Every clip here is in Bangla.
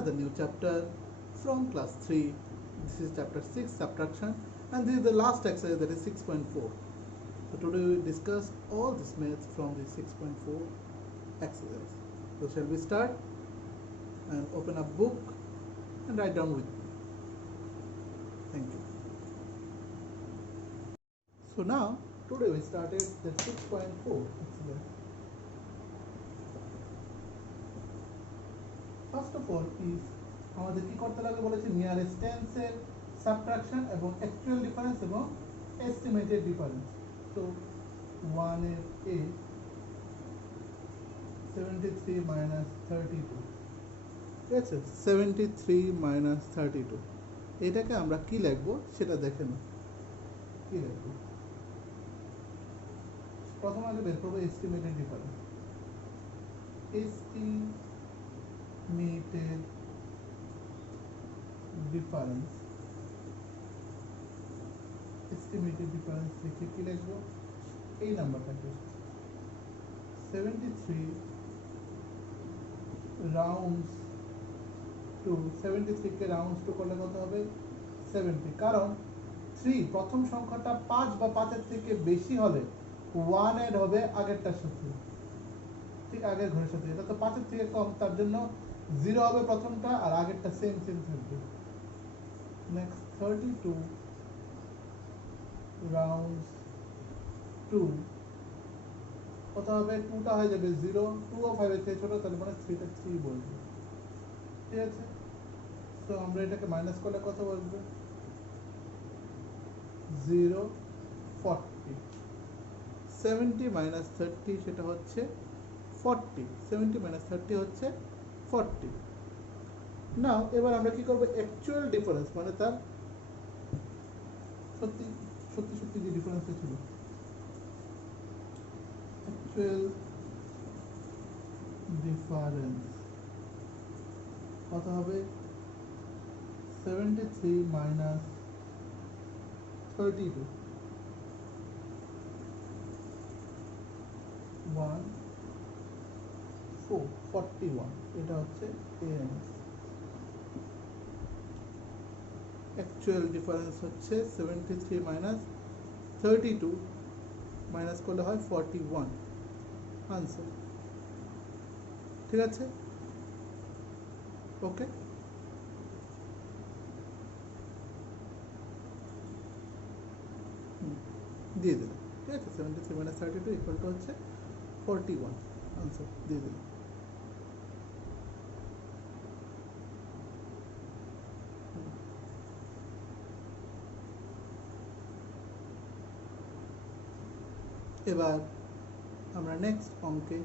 another new chapter from class 3. This is chapter 6, subtraction, and this is the last exercise, that is 6.4. So today we will discuss all this maths from the 6.4 exercise. So shall we start? And open a book and write down with me. Thank you. So now today we started the 6.4 exercise. First of all is আমাদের কি করতে লাগে বলেছে নিয়ারেস্ট টেন্সের সাবট্রাকশন এবং অ্যাকচুয়াল ডিফারেন্স এবং এস্টিমেটেড ডিফারেন্স। তো 1 এর a 73 minus 32, ঠিক আছে, 73 minus 32, এটাকে আমরা কি লিখবো সেটা দেখে নাও। কি লিখবো? প্রথমে আগে বের করবো estimated difference. Estimated difference, estimated difference লিখে কি লিখবো? এই নাম্বারটাকে 73 রাউন্ডস টু, 73 কে রাউন্ডস টু করলে কত হবে? 70। কারণ 3 প্রথম সংখ্যাটা 5 বা 5 এর থেকে বেশি হলে 1 এড হবে আগেরটার সাথে, ঠিক আগের ঘরের সাথে। এটা তো 5 এর থেকে কম, তার জন্য 0 হবে প্রথমটা আর আগেরটা সেম থাকবে। নেক্সট 32 রাউন্ডস টু কত হবে? 2টা হয়ে যাবে 0, 2 ও 5 এর থেকে ছোট, তাহলে মানে 3টা 3 বলবে, ঠিক আছে। তো আমরা এটাকে মাইনাস করলে কত বসবে? 0 40, 70 মাইনাস 30 সেটা হচ্ছে 40, 70 মাইনাস 30 হচ্ছে 40। নাও এবার আমরা কি করব? অ্যাকচুয়াল ডিফারেন্স, মানে তার সত্যি সত্যি সত্যি যে ডিফারেন্সটা ছিল, অ্যাকচুয়াল ডিফারেন্স কত হবে? 73 মাইনাস 32, 1 4 41, এটা হচ্ছে ANS। অ্যাকচুয়াল ডিফারেন্স হচ্ছে 73 মাইনাস 32, মাইনাস করলে হয় 41, আনসার, ঠিক আছে। ওকে, দিয়ে দিলাম, ঠিক আছে। 73 মাইনাস 32 ইকুয়াল টু হচ্ছে 41, আনসার দিয়ে দিলাম। এবার আমরা নেক্সট অঙ্কে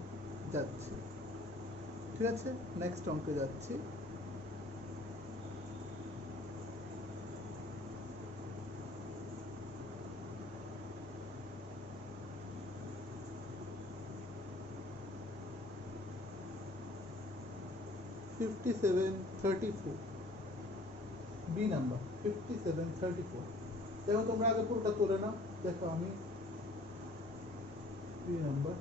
যাচ্ছি, ঠিক আছে। নেক্সট অঙ্কে যাচ্ছি। B number 5734। দেখো তোমরা আগে পুরোটা তুলে নাও, দেখো আমি বি নাম্বার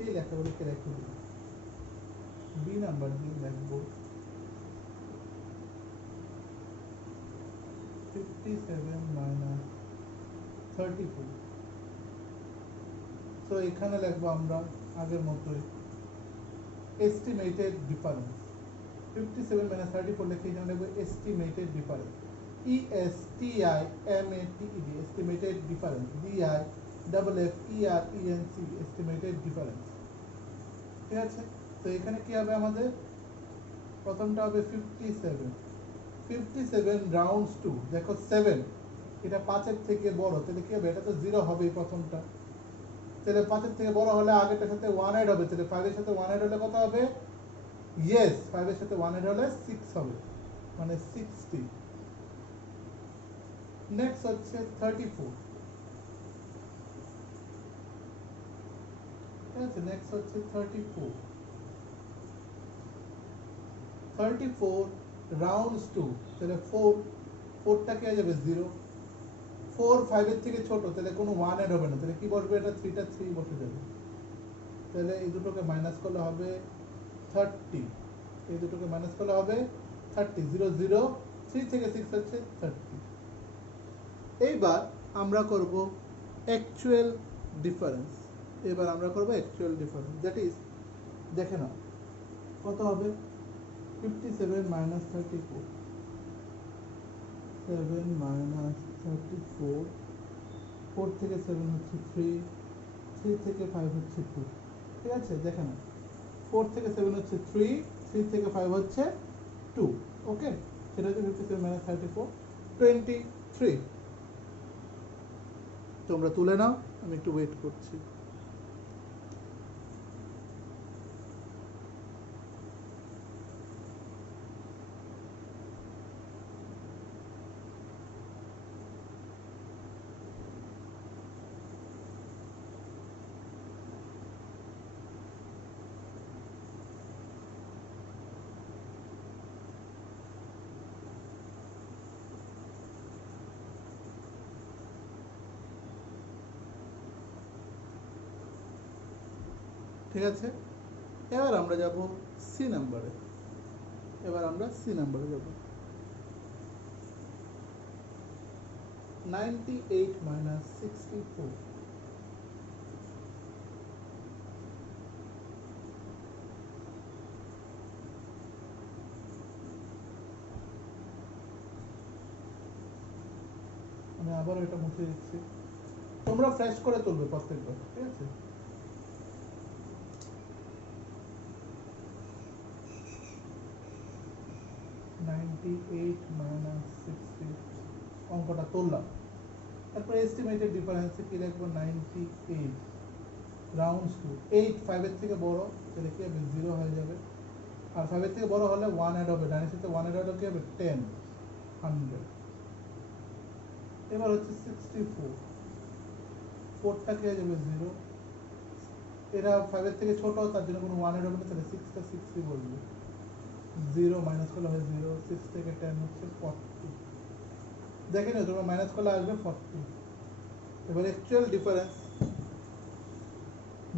এই লেখাগুলিকে রেখে দিই। বি নাম্বার দিয়ে লিখবো 57 মাইনাস 34। তো এখানে লিখবো আমরা আগের মতোই এস্টিমেটেড ডিফারেন্স। 57 মাইনাস 34 লিখে এখানে লিখবো estimated difference, ESTIMATED, estimated difference, DIFFERENC, estimated difference, ঠিক আছে। তো এখানে কি হবে? আমাদের প্রথমটা হবে 57 রাউন্ডস টু, দেখো 7 এটা 5 এর থেকে বড়, তাহলে কি হবে? এটা তো 0 হবেই প্রথমটা, তাহলে 5 এর থেকে বড় হলে আগেরটার সাথে 1 এড হবে, তাহলে 5 এর সাথে 1 এড হলে কত হবে? ইয়েস, 5 এর সাথে 1 এড হলে 6 হবে, মানে 60। নেক্সট হচ্ছে 34, ঠিক আছে। নেক্সট হচ্ছে 34 রাউন্ডস টু, তাহলে 4টা কে যাবে 0, 4 5 এর থেকে ছোট, তাহলে কোনো 1 অ্যাড হবে না, তাহলে কি বসবে, এটা 3 টা 3 বসে যাবে। তাহলে এই দুটোকে মাইনাস করলে হবে 30, এই দুটোকে মাইনাস করলে হবে 30, 0 0 3 থেকে 6 হচ্ছে 30। এইবার আমরা করব অ্যাকচুয়াল ডিফারেন্স, এবার আমরা করব অ্যাকচুয়াল ডিফারেন্স, দ্যাট ইজ দেখে নাও কত হবে, 57 মাইনাস 34, 7 মাইনাস 34, 4 থেকে 7 হচ্ছে 3, 3 থেকে 5 হচ্ছে 2, ঠিক আছে, দেখে নাও 4 থেকে 7 হচ্ছে 3, 3 থেকে 5 হচ্ছে 2, ওকে, সেটা হচ্ছে 57 মাইনাস 34 23। তোমরা তুলে নাও, আমি একটু ওয়েট করছি। ঠিক আছে, এবার আমরা যাব সি নাম্বারে, এবার আমরা সি নাম্বারে যাব। 98 মাইনাস 64, আমি আবার এটা মুছে দিচ্ছি, তোমরা ফ্রেশ করে তুলবে প্রত্যেকবার, ঠিক আছে। 98 মাইনাস 60, অঙ্কটা তুললাম, তারপরে এস্টিমেটেড ডিফারেন্স কি লিখবো, 98 রাউন্ডস টু 8 5 এর থেকে বড়, তাহলে কি হবে 0 হয়ে যাবে, আর 5 এর থেকে বড় হলে 1 অ্যাড হবে, ডানের সাথে 1 অ্যাড হলে কি হবে 10 100। এবার হচ্ছে 64, 4টা কি হয়ে যাবে 0, এরা 5 এর থেকে ছোট, তার জন্য কোনো 1 অ্যাড হবে না, তাহলে 6টা 60 বলবে, 0 মাইনাস করলে হয় 0, 6 থেকে 10 হচ্ছে 40, দেখে না তোমরা মাইনাস করলে আসবে 40। এবার actual difference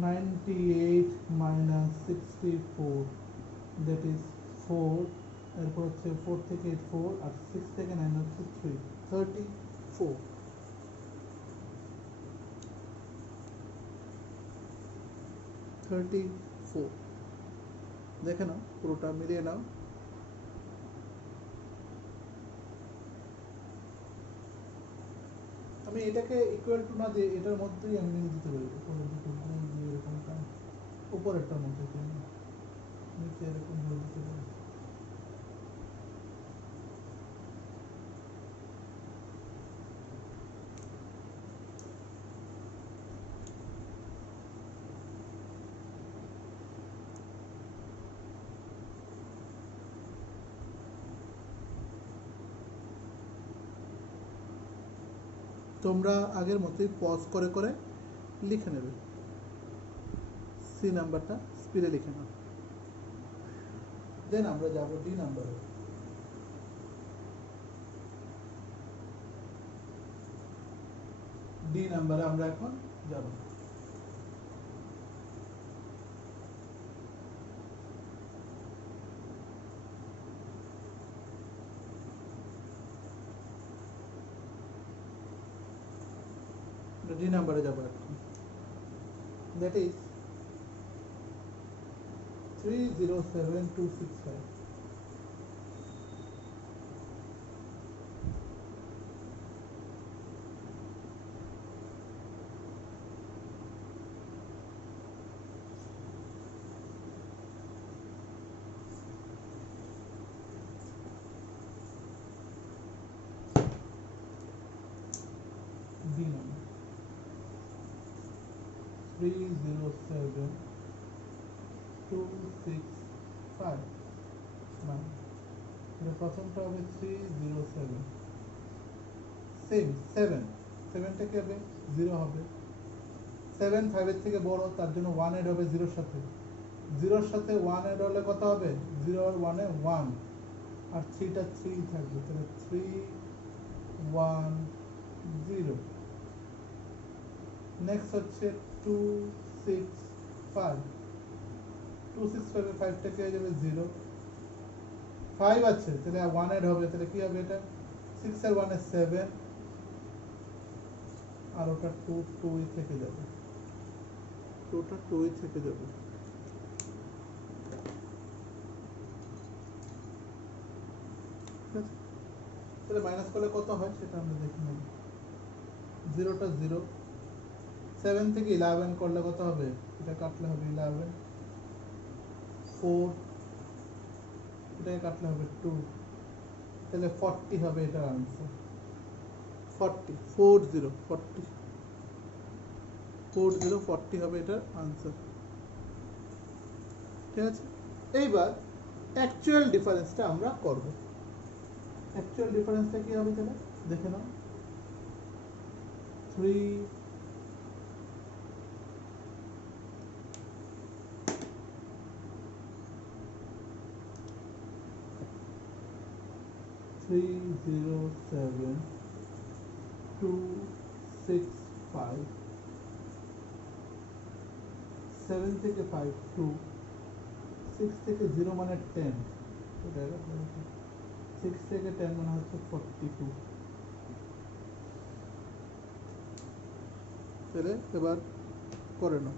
98 minus 64, that is 4, এরপর হচ্ছে 4 থেকে 8 4, আর 6 থেকে 9 হচ্ছে 3, 34, 34, দেখে নাও পুরোটা মিলিয়ে নাও। আমি এটাকে ইকুয়াল টু না দিয়ে এটার মধ্যেই আমি নিয়ে দিতে পারি, উপরে দুটো গুণ দিয়ে এরকমটা উপরেরটার মধ্যে দিয়ে নিচে এরকম ধরে দিতে পারি। তোমরা আগের মতোই পজ করে করে লিখে নেবে, সি নাম্বারটা স্পিডে লিখে নাও। দেন আমরা যাব ডি নাম্বারে। ডি নাম্বারে আমরা এখন যাব। ডি নাম্বারে যাব এখন, দ্যাট ইজ 307265। ডি নাম্বার 307265, প্রথমটা হবে 307, সেম 7, 7টা কি হবে 0 হবে, 7 5 এর থেকে বড়, তার জন্য 1 এড হবে 0 এর সাথে, 0 এর সাথে 1 এড হলে কত হবে, 0 আর 1 এ 1, আর 3টা 3 থাকবে, তাহলে 3 1 0 নেক্সট হচ্ছে 2 6 5 2 6 5 5 টা কি হয়ে যাবে 0 5 আছে তাহলে 1 এড হবে তাহলে কি হবে এটা 6 আর 1 এর 7 আর ওটা 2 2 থেকে যাবে 2টা 2 থেকে যাবে তাহলে মাইনাস করলে কত হয় সেটা আমরা দেখে নেব 0টা 0 7 থেকে 11 করলে কত হবে এটা কাটলে হবে 11 4 এটাকে কাটলে হবে 2 তাহলে 40 হবে এটার आंसर 40 40 40 40 40 হবে এটার आंसर ঠিক আছে এইবার অ্যাকচুয়াল ডিফারেন্সটা আমরা করব অ্যাকচুয়াল ডিফারেন্সটা কি হবে তাহলে দেখে নাও 3 307 265 7 থেকে 5 2 6 থেকে 0 মানে 10 তো দেখো 6 থেকে 10 মানে হচ্ছে 42 তাহলে এবার করে নাও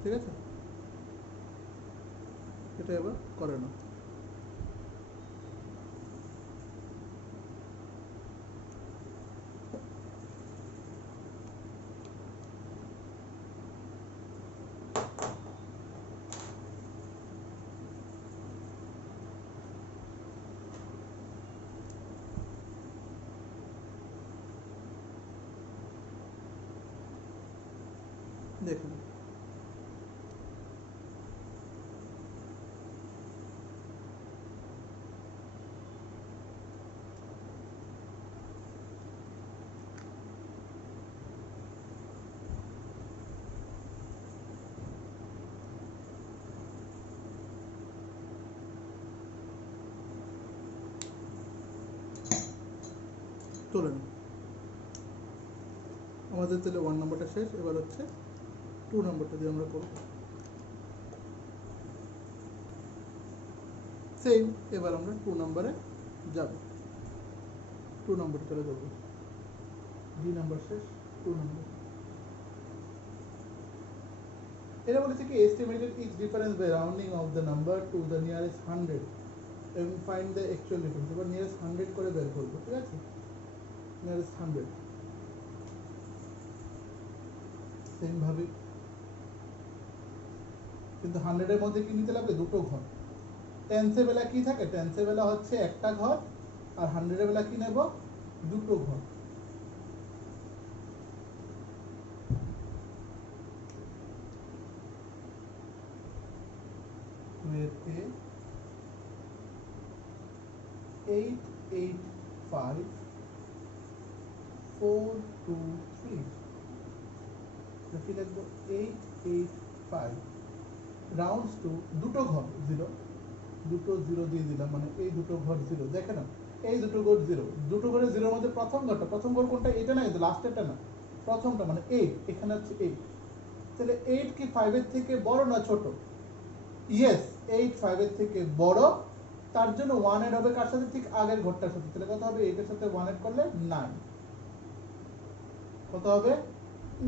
ঠিক আছে এটা এবার করে নাও দেখুন তুলে নাও আমাদের তাহলে 1 নম্বরটা শেষ এবার হচ্ছে 2 নম্বরটা দিয়ে আমরা করব সেম এবার আমরা 2 নম্বরে যাব 2 নম্বর চলে যাব ডি নাম্বার শেষ 2 নম্বর এটা বলেছে কি estimated each difference by rounding off the number to the nearest 100 and find the actual difference এবার নিয়ারেস্ট 100 করে বের করব ঠিক আছে নিয়ারেস্ট 100 সেম ভাবে কিন্তু 100 এর মধ্যে কি নিতে লাগবে দুটো ঘর টেন্সে বেলা কি থাকে টেন্সে বেলা হচ্ছে একটা ঘর আর 100 এর বেলা কি নেব দুটো ঘর where a 885 423 দেখি লিখবো 885 রাউন্ডস টু দুটো ঘর 0 দুটো 0 দিয়ে দিলাম মানে এই দুটো ঘর 0 দেখে না এই দুটো ঘর 0 দুটো ঘরে 0 এর মধ্যে প্রথম ঘর কোনটা এটা না কিন্তু লাস্টেরটা না প্রথমটা মানে 8 এখানে হচ্ছে 8 তাহলে 8 কি 5 এর থেকে বড় না ছোট ইয়েস 8 5 এর থেকে বড় তার জন্য 1 এড হবে কার সাথে ঠিক আগের ঘরটার সাথে তাহলে কত হবে 8 এর সাথে 1 এড করলে 9 কত হবে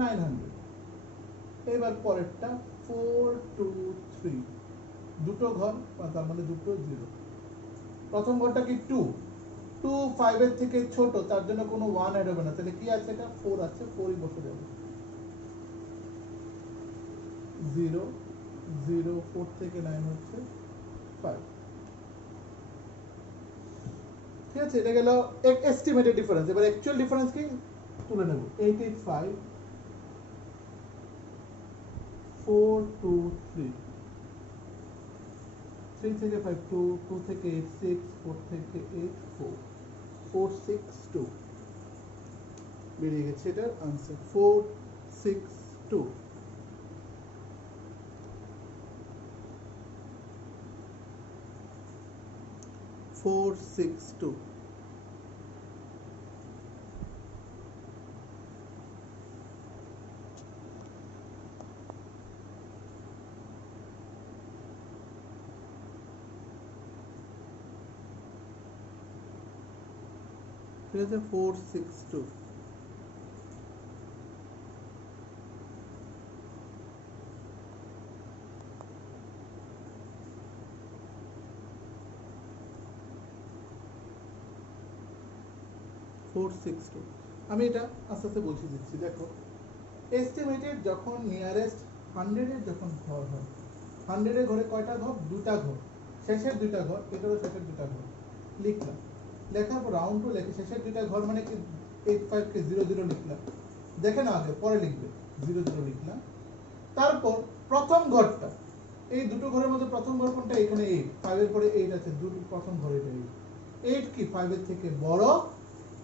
900 এবার পরেরটা 423 দুটো ঘর তার মানে দুটো 0 প্রথম ঘরটা কি 2 2 5 এর থেকে ছোট তার জন্য কোনো 1 এড হবে না তাহলে কি আছে এটা 4 আছে 4ই বসে যাবে 0 0 4 থেকে 9 হচ্ছে 5 ঠিক আছে এটা গেল এস্টিমেটেড ডিফারেন্স এবার অ্যাকচুয়াল ডিফারেন্স কি তুলে নেব 885 423 3 থেকে 5 2 2 থেকে 8 6 4 থেকে 8 4 462 বেরিয়ে গেছে এটার आंसर 462 462 ঠিক আছে 462 462 আমি এটা আস্তে আস্তে বুঝিয়ে দিচ্ছি দেখো এস্টিমেটেড যখন নিয়ারেস্ট 100 এর যখন ঘর হয় 100 এর ঘরে কয়টা ঘর দুটা ঘর শেষের দুইটা ঘর এটারও শেষের দুইটা ঘর লিখলাম লেখার পর রাউন্ড টু লেখে শেষের দুইটা ঘর মানে কি 85 কে 00 লিখলাম দেখে না আগে পরে লিখবে 00 লিখলাম তারপর প্রথম ঘরটা এই দুটো ঘরের মধ্যে প্রথম ঘর কোনটা এখানে 8 5 এর পরে 8 আছে দুটো প্রথম ঘরে এটা 8 কি 5 এর থেকে বড়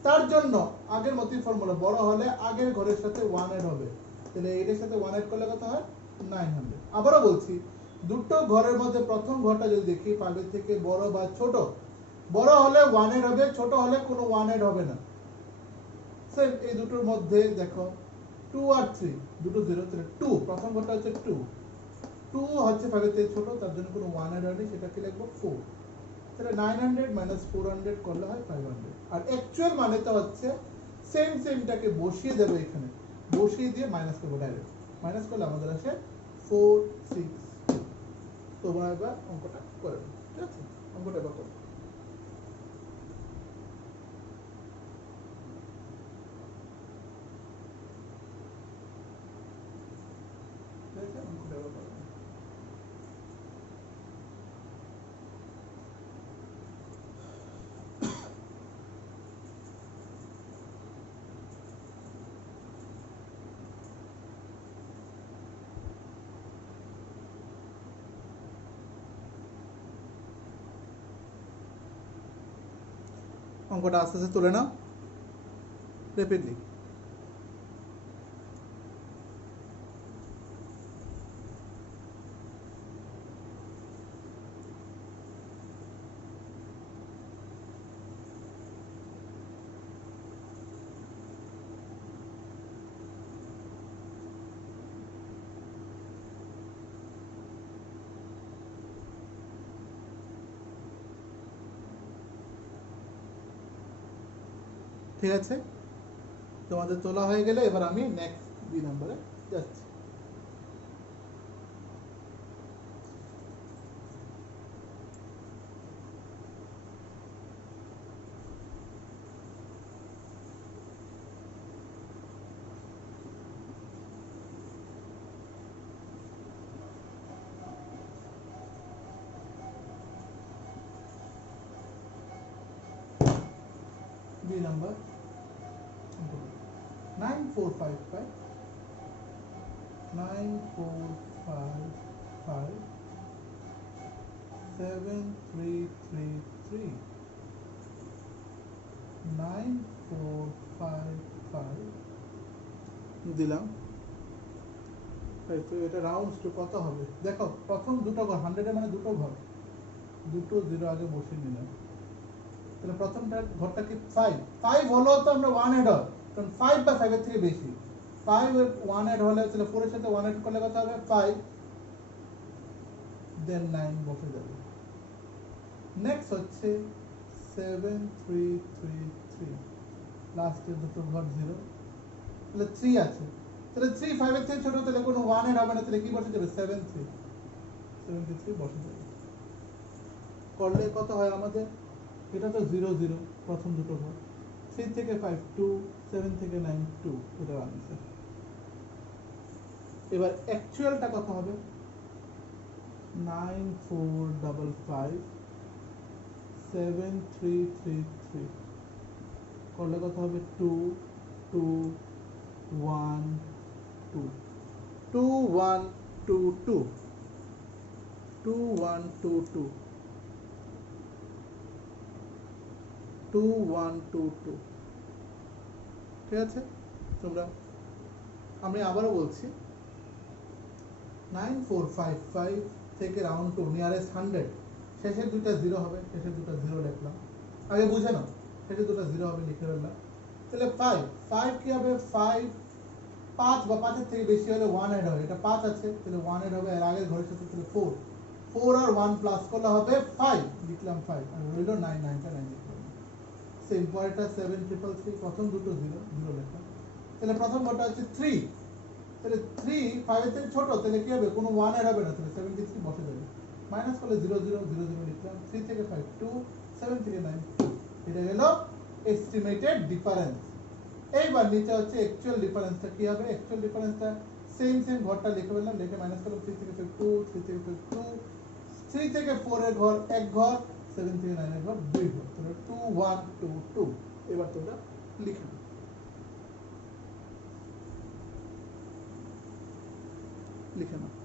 তার জন্য আগের মতই ফর্মুলা বড় হলে আগের ঘরের সাথে 1 এড হবে তাহলে এর সাথে 1 এড করলে কত হয় 900 আবারো বলছি দুটো ঘরের মধ্যে প্রথম ঘরটা যদি দেখি 5 এর থেকে বড় বা ছোট বড় হলে 1 এড হবে ছোট হলে কোনো 1 এড হবে না সেম এই দুটোর মধ্যে দেখো 2 আর 3 দুটো 0 তাহলে 2 প্রথম ঘরটা হচ্ছে 2 2 হচ্ছে 5 এর থেকে ছোট তার জন্য কোনো 1 এড হয়নি সেটাকে লিখব 4 তাহলে 900 মাইনাস 400 করলে হয় 500 আর অ্যাকচুয়াল মানে তো হচ্ছে সেমটাকে বসিয়ে দেব এখানে বসিয়ে দিয়ে মাইনাস করব ডাইরেক্ট মাইনাস করলে আমাদের আসে 462 তোমরা এবার অঙ্কটা করে নাও ঠিক আছে অঙ্কটা এবার করো ঠিক আছে অঙ্কটা এবার করো অঙ্কটা আস্তে আস্তে তুলে নাও রেপিডলি ঠিক আছে তোমাদের তোলা হয়ে গেলে এবার আমি নেক্সট বি নম্বরে যাচ্ছি বি নাম্বার 9455 9455 7333 9455 দিলাম তো এটা রাউন্ডস টু কত হবে দেখো প্রথম দুটো ঘর 100 এর মানে দুটো ঘর দুটো জিরো আগে বসিয়ে নিলাম তাহলে প্রথমটা ঘরটা কি 5 5 হলো তো আমরা 1 এড হয় কারণ 5 বা 5 এর থেকে বেশি 5 এর 1 এড হলে তাহলে 4 এর সাথে 1 এড করলে কত হবে 5 দেন 9 বসে যাবে নেক্সট হচ্ছে 7333 লাস্টের দুটো ঘর 0 তাহলে 3 আছে তাহলে 3 5 এর থেকে ছোট তাহলে কোনো 1 এড হবে না তাহলে কি বসে যাবে 73 বসে যাবে করলে কত হয় আমাদের এটা তো 0 0 প্রথম দুটো ঘর 3 থেকে 5 2 7 থেকে 9 2 এটা আনসার এবার অ্যাকচুয়ালটা কত হবে 9455 7333 করলে কত হবে 2 2 1 2 2 1 2 2 2 1 2 2 2 1 2 2 ঠিক আছে তোমরা আমি আবারও বলছি 9455 থেকে রাউন্ড টু নিয়ারেস্ট 100 শেষের দুটো 0 হবে শেষের দুটো 0 লিখলাম আগে বুঝে নাও শেষের দুটো 0 হবে লিখে ফেললাম তাহলে 5 কি হবে 5 5 বা 5 এর থেকে বেশি হলে 1 এড হবে এটা 5 আছে তাহলে 1 এড হবে এর আগের ঘরের সাথে তাহলে 4 4 আর 1 প্লাস করলে হবে 5 লিখলাম 5 আর রইল 9 9টা 9 লিখলাম সেম পরেরটা 7333 প্রথম দুটো জিরো জিরো লেখা তাহলে প্রথম ঘরটা হচ্ছে 3 তাহলে 3 5 এর থেকে ছোট তাহলে কি হবে কোনো 1 এর হবে না তাহলে 73 বসে যাবে মাইনাস করলে 0 0 0 0 লিখলাম 3 থেকে 5 2 7 থেকে 9 এটা হলো এস্টিমেটেড ডিফারেন্স এইবার নিচে হচ্ছে অ্যাকচুয়াল ডিফারেন্সটা কি হবে অ্যাকচুয়াল ডিফারেন্সটা সেম ঘরটা লিখে ফেললাম লিখে মাইনাস করলাম 3 থেকে 5 2 3 থেকে 5 2 3 থেকে 4 এর ঘর এক ঘর 7 থেকে 9 এর ঘর দুই ঘর তাহলে 2 1 2 2 এবার তোমরা লিখে নাও লিখে নাও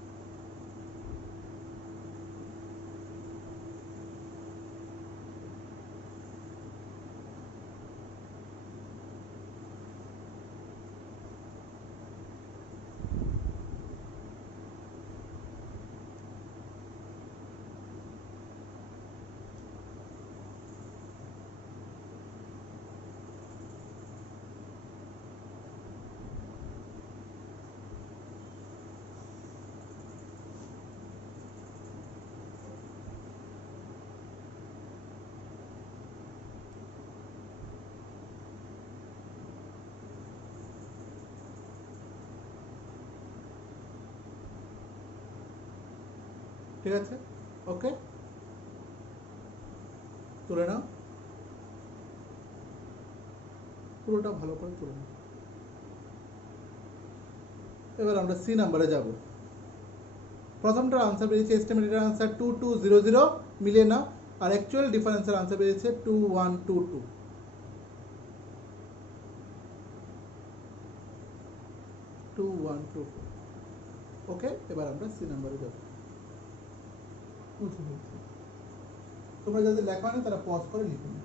ঠিক আছে ওকে তুলে নাও পুরোটা ভালো করে তুলে নাও এবার আমরা সি নাম্বারে যাব প্রথমটার আনসার বেরিয়েছে এস্টিমেটেড আনসার 2200 মিলিয়ে নাও আর অ্যাকচুয়াল ডিফারেন্সের আনসার বেরিয়েছে 2122 2124 ওকে এবার আমরা সি নাম্বারে যাব তোমরা যাদের লেখা নেই তারা পজ করে লিখে নাও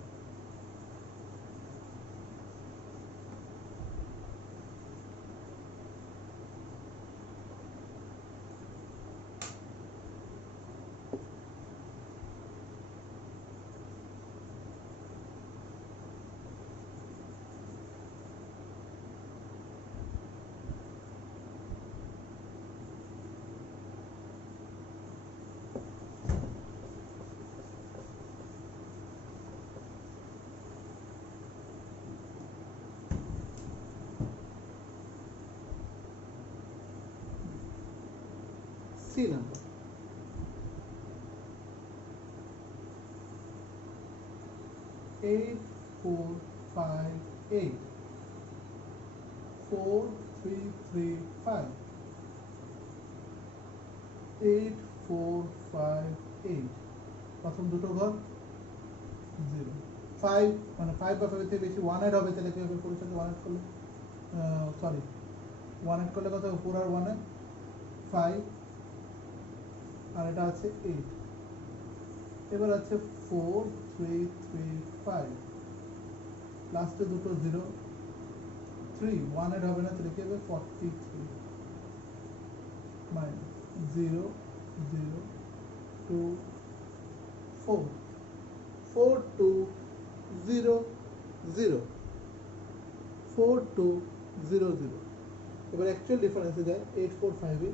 C number. Eight, 4, 5, 8. 4, 3, 3, 5. 8, 4, 5, 8. প্রথম দুটো ঘর 0 5 মানে 5 বা 5 থেকে বেশি 1 এর হবে তাহলে কি হবে পরিচয় 1 এর করলে সরি 1 এর করলে কত হবে 4 আর 1 এ 5 আর এটা আছে 8 এবার আছে 4 3 3 5 লাস্টে দুটো 0 3 1 এর হবে না তাহলে কি হবে 43 মাইনাস 0 0 2 4 4 2 0 0 4 2 0 0 এবার অ্যাকচুয়াল ডিফারেন্সে যায় 8 4 5 এ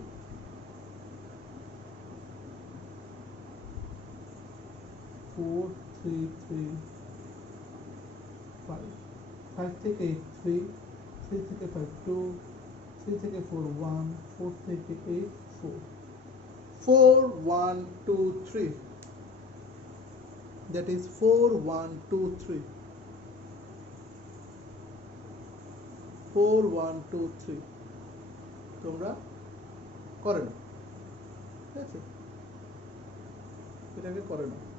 4 3 3 5 5 থেকে 8 3 3 থেকে 5 2 3 থেকে 4 1 4 থেকে 8 4 4 1 2 3 that is 4 1 2 3 4 1 2 3 তোমরা করে নাও ঠিক আছে এটাকে করে নাও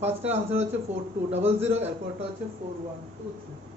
ফার্স্টের আনসার হচ্ছে 4200 এরপরটা হচ্ছে 4123 4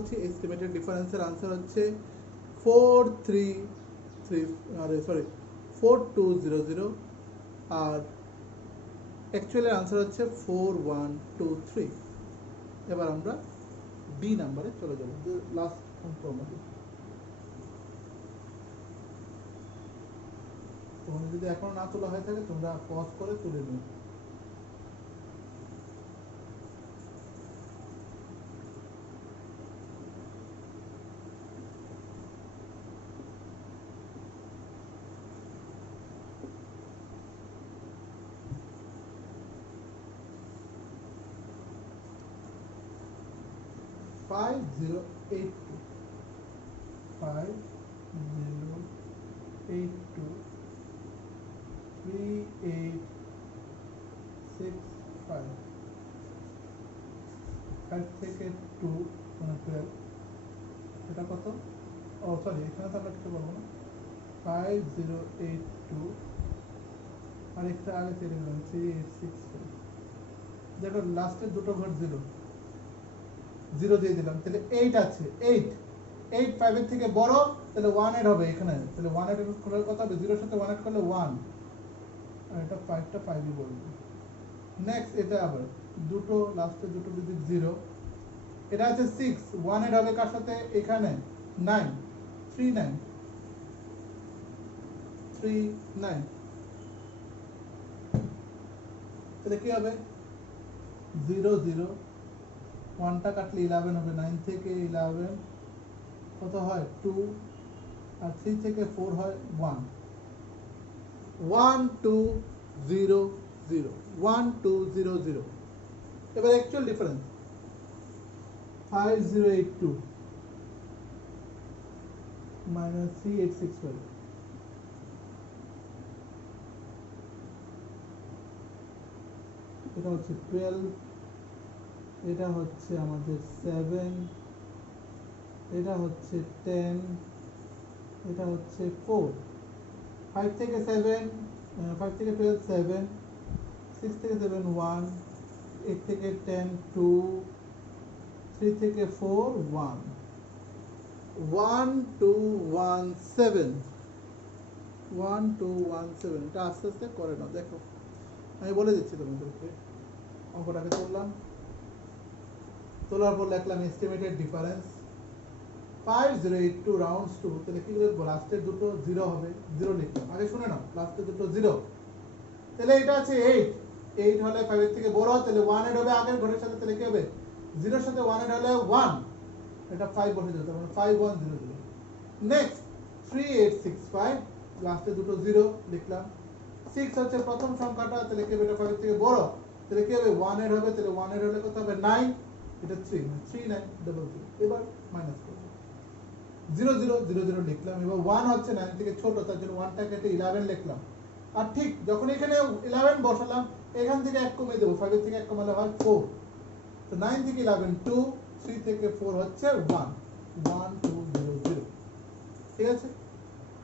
বলছি এস্টিমেটেড ডিফারেন্সের আনসার হচ্ছে 4200 আর অ্যাকচুয়ালি আনসার হচ্ছে 4123। এবার আমরা বি নাম্বারে চলে যাব, লাস্ট অঙ্ক আমাদের। তোমাদের যদি এখনো না তোলা হয়ে থাকে তোমরা পজ করে তুলে নিও। Five zero eight two 3865 5 থেকে 2 মানে 12, এটা কত? ও সরি, এখানে তো আমরা কিছু বলবো না। 5082 আর একটা আগে থেকে দিলাম 3865। দেখো লাস্টের দুটো ঘর জিরো দিয়ে দিলাম, তাহলে 8 আছে। 8 5 এর থেকে বড়, তাহলে 1 এড হবে এখানে। তাহলে 1 এড করার কথা হবে, 0 এর সাথে 1 এড করলে 1, আর এটা 5টা 5ই বলবো। নেক্সট এটা আবার দুটো, লাস্টের দুটো যদি 0, এটা আছে 6, 1 এড হবে কার সাথে? এখানে 9, 39, তাহলে কি হবে? 0 0, 1টা কাটলে 11 হবে, 9 থেকে 11 কত হয়? 2, আর 3 থেকে 4 হয় 1, 1 2 0 0, 1 2 0 0। এবার অ্যাকচুয়াল ডিফারেন্স 5082 minus 3865, এটা হচ্ছে 12, এটা হচ্ছে আমাদের 7, এটা হচ্ছে 10, এটা হচ্ছে 4। 5 থেকে 7, 5 থেকে 12 7, 6 থেকে 7 1, 8 থেকে 10 2, 3 থেকে 4 1, 1 2 1 7, 1 2 1 7। এটা আস্তে আস্তে করে নাও, দেখো আমি বলে দিচ্ছি তোমাদেরকে। অঙ্কটাকে তোলার পর লিখলাম এস্টিমেটেড ডিফারেন্স 5082 রাউন্ডস টু, তাহলে কি লিখবো? লাস্টের দুটো 0 হবে, 0 লিখলাম। আগে শুনে নাও, লাস্টের দুটো 0, তাহলে এটা আছে 8 হলে 5 এর থেকে বড়, তাহলে 1 এড হবে আগের ঘরের সাথে, তাহলে কি হবে? 0 এর সাথে 1 এড হলে 1, এটা 5 বসে যেত, মানে 5100। নেক্সট 3865, লাস্টে দুটো 0 লিখলাম। 6 হচ্ছে প্রথম সংখ্যাটা, তাহলে কি হবে? এটা 5 এর থেকে বড়, তাহলে কি হবে? 1 এড হবে, তাহলে 1 এড হলে কত হবে? 9, এটা 3, মানে 3900। এবার মাইনাস করব, 0 0 0 0 লিখলাম। এবার 1 হচ্ছে 9 থেকে ছোট, তার জন্য 1টা কেটে 11 লিখলাম। আর ঠিক যখন এখানে 11 বসালাম, এখান থেকে 1 কমে দেবো, 5 এর থেকে 1 কমালে হয় 4, তো 9 থেকে 11 2, 3 থেকে 4 হচ্ছে 1, 1 2 0 0। ঠিক আছে?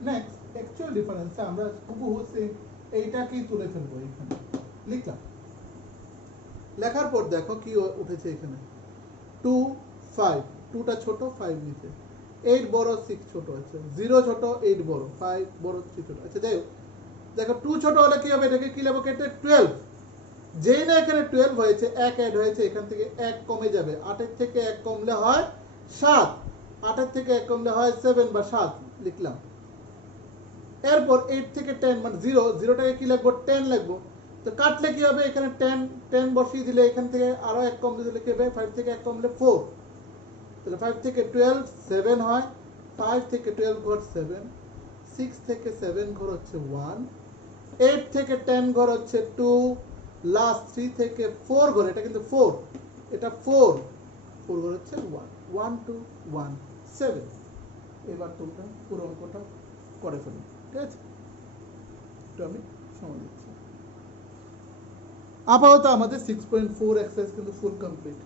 নেক্সট অ্যাকচুয়াল ডিফারেন্সে আমরা হুবহু সেম এইটাকেই তুলে ফেলবো, এখানে লিখলাম। লেখার পর দেখো কি উঠেছে এখানে, 2 5, 2টা ছোট, 5 নিচে, 8 বড় 6 ছোট আছে, 0 ছোট 8 বড়, 5 বড় 3 ছোট। আচ্ছা যাই হোক, দেখো 2 ছোট হলে কি হবে? এটাকে কি লিখবো? কেটে 12, যেই না এখানে 12 হয়েছে, 1 অ্যাড হয়েছে, এখান থেকে 1 কমে যাবে, 8 এর থেকে 1 কমলে হয় 7, 8 এর থেকে 1 কমলে হয় 7 বা 7 লিখলাম। এরপর 8 থেকে 10 মানে 0, 0টাকে কি লিখবো? 10 লিখবো। তো কাটলে কি হবে? এখানে 10 বসিয়ে দিলে, এখান থেকে আরো 1 কমলে দিলে কি হবে? 5 থেকে 1 কমলে 4, তাহলে 5 থেকে 12 7 হয়, 5 থেকে 12 ঘর 7, 6 থেকে 7 ঘর হচ্ছে 1, 8 থেকে 10 ঘর হচ্ছে 2, লাস্ট 3 থেকে 4 ঘর, এটা কিন্তু 4, এটা 4 ঘর হচ্ছে 1, 1 2 1 7। এবার তোমরা পুরো অঙ্কটা করে ফেলো, ঠিক আছে? একটু আমি সময় দিচ্ছি। আপাতত আমাদের 6.4 এক্সারসাইজ কিন্তু ফুল কমপ্লিট।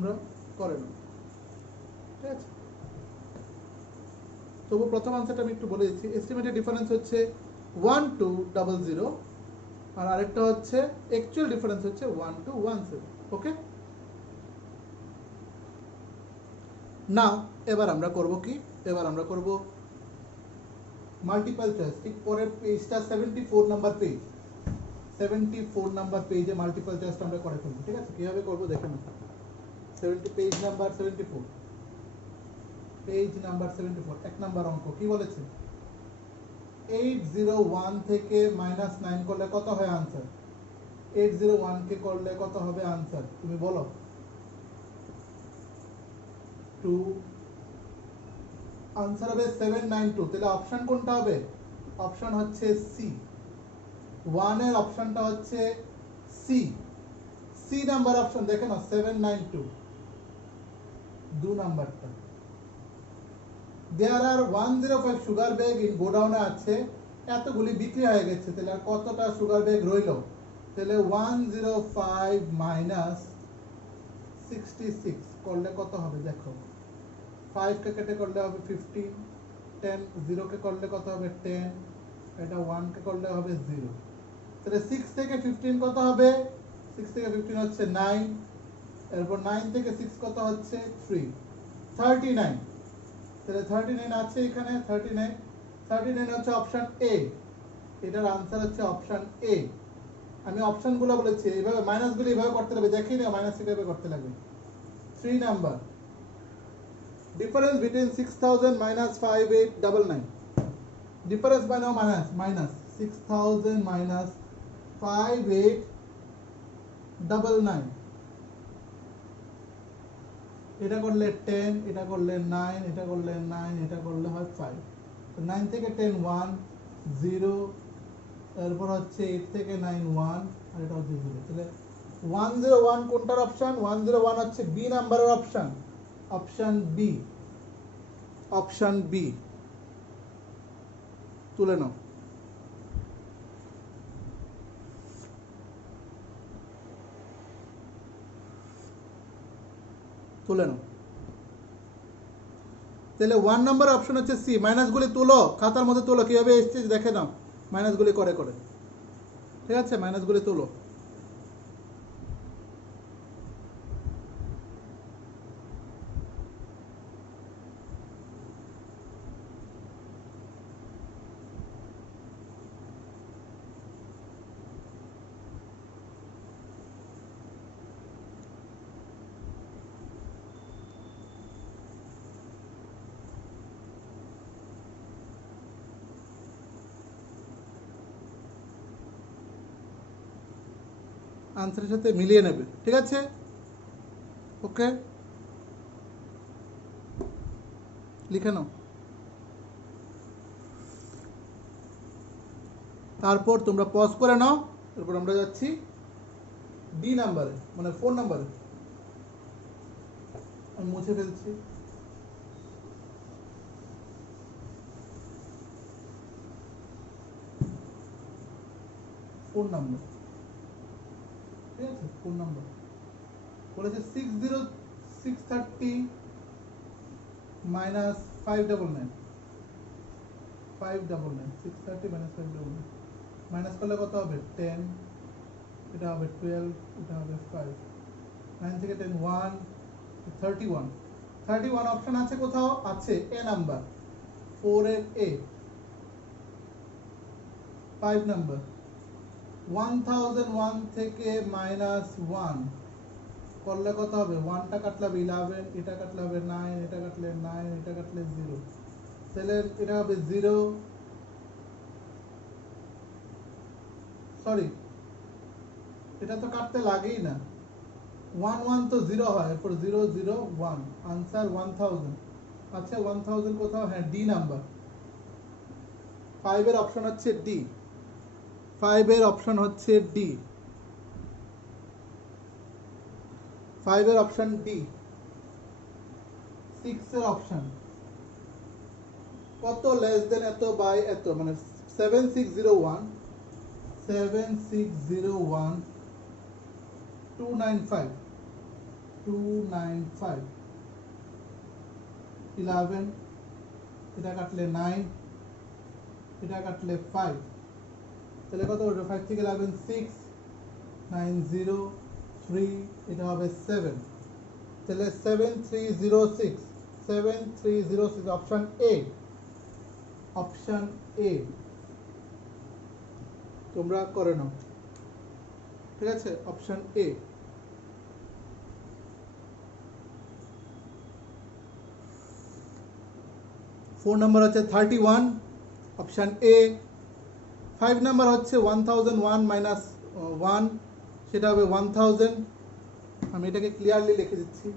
তোমরা করে নাও, ঠিক আছে। তবু প্রথম আনসারটা আমি একটু বলে দিচ্ছি। এস্টিমেটেড ডিফারেন্স হচ্ছে 1200, আর আরেকটা হচ্ছে অ্যাকচুয়াল ডিফারেন্স হচ্ছে 1217। ওকে, নাও এবার আমরা করব কি, এবার আমরা করব মাল্টিপল চয়েস। ঠিক পরের পেজটা 74 নাম্বার পেজ, 74 নাম্বার পেজে মাল্টিপল চয়েসটা আমরা করে ফেলবো, ঠিক আছে। কিভাবে করবো দেখে নাও। 70 পেজ নাম্বার 74, পেজ নাম্বার 74, এক নাম্বার অঙ্ক কি বলেছে? 801 থেকে -9 করলে কত হয় আনসার? 801 কে করলে কত হবে আনসার, তুমি বলো। 2, আনসার হবে 792। তাহলে অপশন কোনটা হবে? অপশন হচ্ছে সি। 1 এর অপশনটা হচ্ছে সি, সি নাম্বার অপশন দেখে না, 792 2 নাম্বারটা। দেয়ার আর 105 সুগার ব্যাগ ইন গোডাউনে আছে, এতগুলি বিক্রি হয়ে গেছে, তাহলে আর কতটা সুগার ব্যাগ রইল? তাহলে 105 মাইনাস 66 করলে কত হবে দেখো। 5 কে কেটে করলে হবে 15, 10 0 কে করলে কত হবে 10, এটা 1 কে করলে হবে 0। তাহলে 6 থেকে 15 কত হবে? 6 থেকে 15 হচ্ছে 9, এরপর 9 থেকে 6 কত হচ্ছে 3, 39। তাহলে 39 আছে এখানে, 39 হচ্ছে অপশন এ। এটার আনসার হচ্ছে অপশন এ। আমি অপশনগুলো বলেছি, এইভাবে মাইনাসগুলো এইভাবে করতে লাগবে, দেখিয়ে দাও মাইনাস কিভাবে করতে লাগবে। 3 number, difference between 6000 minus 5899। Difference by নাও মাইনাস 6000 মাইনাস 5899। এটা করলে 10, এটা করলে 9, এটা করলে 9, এটা করলে হয় 5। তো 9 থেকে 10 1 0, এরপর হচ্ছে 8 থেকে 9 1, আর এটা হচ্ছে 0। তাহলে 101 কোনটার অপশন? 101 হচ্ছে বি নাম্বারের option, option B, option B. তুলে নাও। তুলে নাও। তাহলে 1 নাম্বার অপশন হচ্ছে সি। মাইনাসগুলি তুলো, খাতার মধ্যে তুলো, কিভাবে এসছে দেখে নাও, মাইনাসগুলি করে করে, ঠিক আছে। মাইনাসগুলি তুলো। আনসারের সাথে মিলিয়ে নেবে, ঠিক আছে। ওকে, লিখে নাও। তারপর তোমরা পজ করে নাও, তারপর আমরা যাচ্ছি ডি নাম্বারে, মানে 4 নাম্বারে। আমি মুছে ফেলছি। 4 নাম্বার, ঠিক আছে। 4 নাম্বার বলেছে 630 মাইনাস 599, 599, 630 মাইনাস 599 মাইনাস করলে কত হবে 10, এটা হবে 12, এটা হবে 5, 9 থেকে 10 1, 31, 31 অপশন আছে কোথাও? আছে এ নাম্বার, 4 এর এ। 5 নাম্বার, 1001 থেকে মাইনাস 1 করলে কত হবে? 1টা কাটলে হবে 11, এটা কাটলে হবে 9, এটা কাটলে 9, এটা কাটলে 0, তাহলে এটা হবে 0, সরি এটা তো কাটতে লাগেই না, 1 1 তো 0 হয়, এরপর 0 0 1, আনসার 1000। আচ্ছা 1000 কোথাও? হ্যাঁ ডি নাম্বার, 5 এর অপশন হচ্ছে ডি, 5 এর অপশন হচ্ছে ডি, 5 এর অপশন ডি। 6 এর অপশন কত? লেস দেন এত বাই এত, মানে 7601, 7601 295, 295 11 এটা কাটলে 9 এটা কাটলে 5 তাহলে কত হবে 5 থেকে 11 6 903 এটা হবে 7 তাহলে 7306 অপশন এ তোমরা করে নাও ঠিক আছে অপশন এ ফোর নাম্বার হচ্ছে 31 অপশন এ 5 নাম্বার হচ্ছে 1001 মাইনাস 1 সেটা হবে 1000 আমি এটাকে ক্লিয়ারলি লিখে দিচ্ছি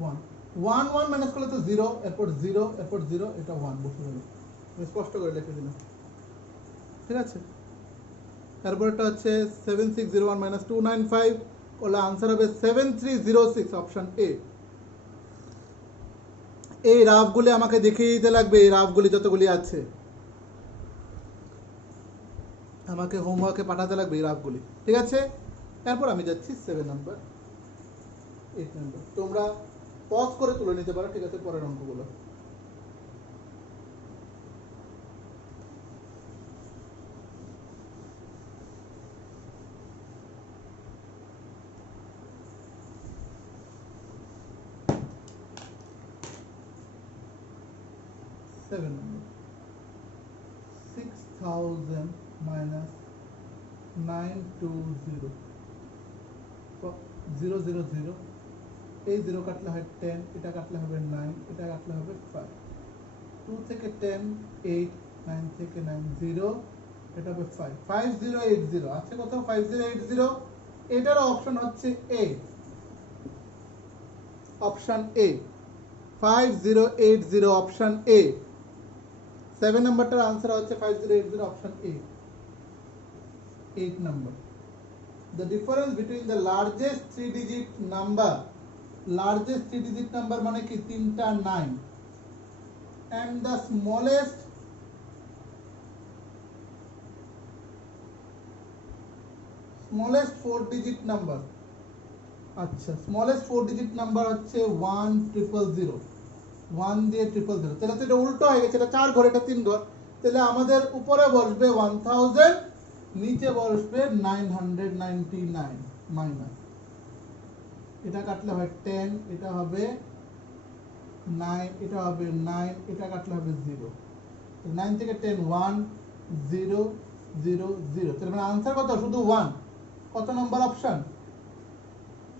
1 1 মাইনাস করলে তো 0 এরপর 0 এরপর 0 এটা 1 বসে যাবে আমি স্পষ্ট করে লিখে দিলাম ঠিক আছে তারপরটা হচ্ছে 7601 মাইনাস 295 করলে आंसर হবে 7306 অপশন এ এই রাফগুলি আমাকে দেখিয়ে দিতে লাগবে এই রাফগুলি যতগুলি আছে আমাকে হোমওয়ার্কে পাঠাতে লাগবে এই রাফগুলি ঠিক আছে তারপর আমি যাচ্ছি 7 নাম্বার 8 নাম্বার তোমরা পজ করে তুলে নিতে পারো ঠিক আছে পরের অঙ্কগুলো Seven number 6000 minus 920 000 এই 0 কাটলে হয় 10 এটা কাটলে হবে 9 এটা কাটলে হবে 5 2 থেকে 10 8 9 থেকে 9 0 এটা হবে 5 5080 আছে কত 5080 এটার অপশন হচ্ছে এ অপশন এ 5080 অপশন এ 7 নাম্বারটার आंसर হচ্ছে 5080 অপশন এ 8 number the difference between the largest 3 digit number মানে কি তিনটা 9 and the smallest 4 digit number আচ্ছা smallest 4 digit number হচ্ছে 1000 1 দিয়ে 000 তাহলে তো এটা উল্টো হয়ে গেছে এটা 4 ঘর এটা 3 ঘর তাহলে আমাদের উপরে বসবে 1000 নিচে বসবে 999 মাইনাস এটা কাটলে হয় 10 এটা হবে 9 এটা হবে 9 এটা কাটলে হবে 0 তো 9 থেকে 10 1 0 0 0 তাহলে মানে आंसर কত শুধু 1 কত নাম্বার অপশন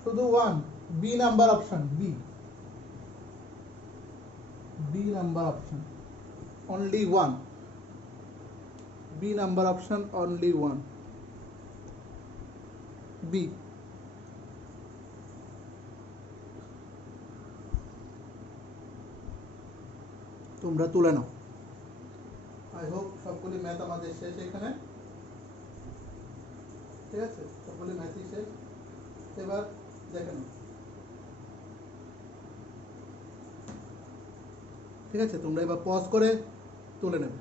শুধু 1 B number option B number option only one B number option only one B তোমরা তুলে নাও আই হোপ সবগুলি ম্যাথ আমাদের শেষ এখানে ঠিক আছে সবগুলি ম্যাথই শেষ এবার দেখেন ঠিক আছে তোমরা এবার পজ করে তুলে নেবে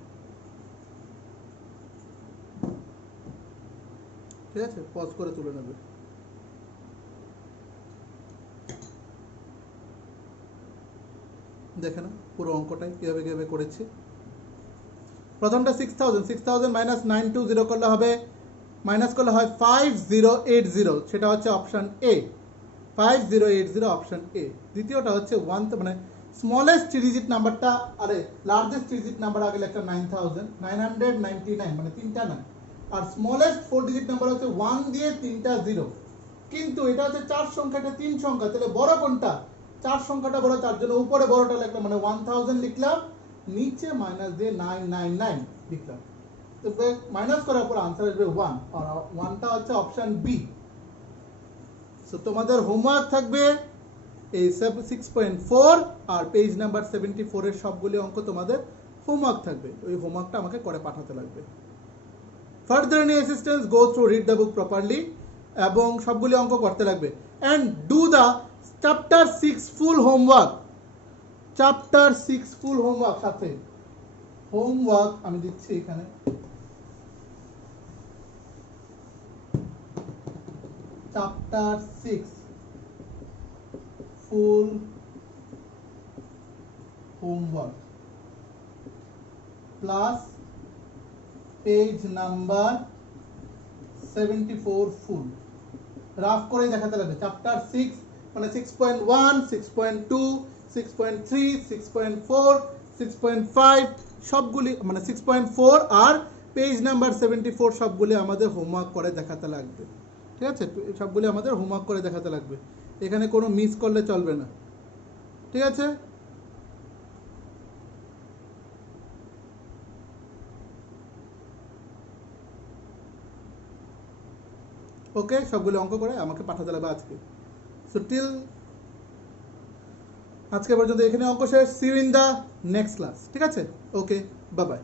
ঠিক আছে পজ করে তুলে নেবে দেখে না পুরো অঙ্কটাই কিভাবে কিভাবে করেছি প্রথমটা 6000 মাইনাস 920 করলে হবে মাইনাস করলে হয় 5080 সেটা হচ্ছে অপশন এ 5080 অপশন এ দ্বিতীয়টা হচ্ছে 1 মানে স্মলেস্ট 3 ডিজিট নাম্বারটা আরে লার্জেস্ট 3 ডিজিট নাম্বার আগে একটা 9999 মানে তিনটা না আর স্মলেস্ট 4 ডিজিট নাম্বার হচ্ছে 1 দিয়ে তিনটা 0 কিন্তু এটা হচ্ছে 4 সংখ্যা এটা 3 সংখ্যা তাহলে বড় কোনটা 4 সংখ্যাটা বড় তার জন্য উপরে বড়টা লিখলাম মানে 1000 লিখলাম নিচে মাইনাস দিয়ে 999 লিখলাম তো মাইনাস করার পর आंसर আসবে 1 আর 1টা হচ্ছে অপশন বি সো তোমাদের হোমওয়ার্ক থাকবে এই 6.4 আর পেজ নাম্বার 74 এর সবগুলি অঙ্ক তোমাদের হোমওয়ার্ক থাকবে ওই হোমওয়ার্কটা আমাকে করে পাঠাতে লাগবে further any assistance go through read the book properly এবং সবগুলি অঙ্ক করতে লাগবে and do the chapter 6 full homework chapter 6 full homework সাথে হোমওয়ার্ক আমি দিচ্ছি এখানে chapter 6 full homework plus page number 74 full rough করে দেখাতে লাগবে চ্যাপ্টার 6 মানে 6.1 6.2 6.3 6.4 6.5 সবগুলি মানে 6.4 আর পেজ নাম্বার 74 সবগুলি আমাদের হোমওয়ার্ক করে দেখাতে লাগবে ঠিক আছে সবগুলি আমাদের হোমওয়ার্ক করে দেখাতে লাগবে এখানে কোনো মিস করলে চলবে না ঠিক আছে ওকে সবগুলো অঙ্ক করে আমাকে পাঠাতে লাগবে আজকে সো টিল আজকে পর্যন্ত এখানে অঙ্ক শেষ see you in the next class ঠিক আছে ওকে বাই বাই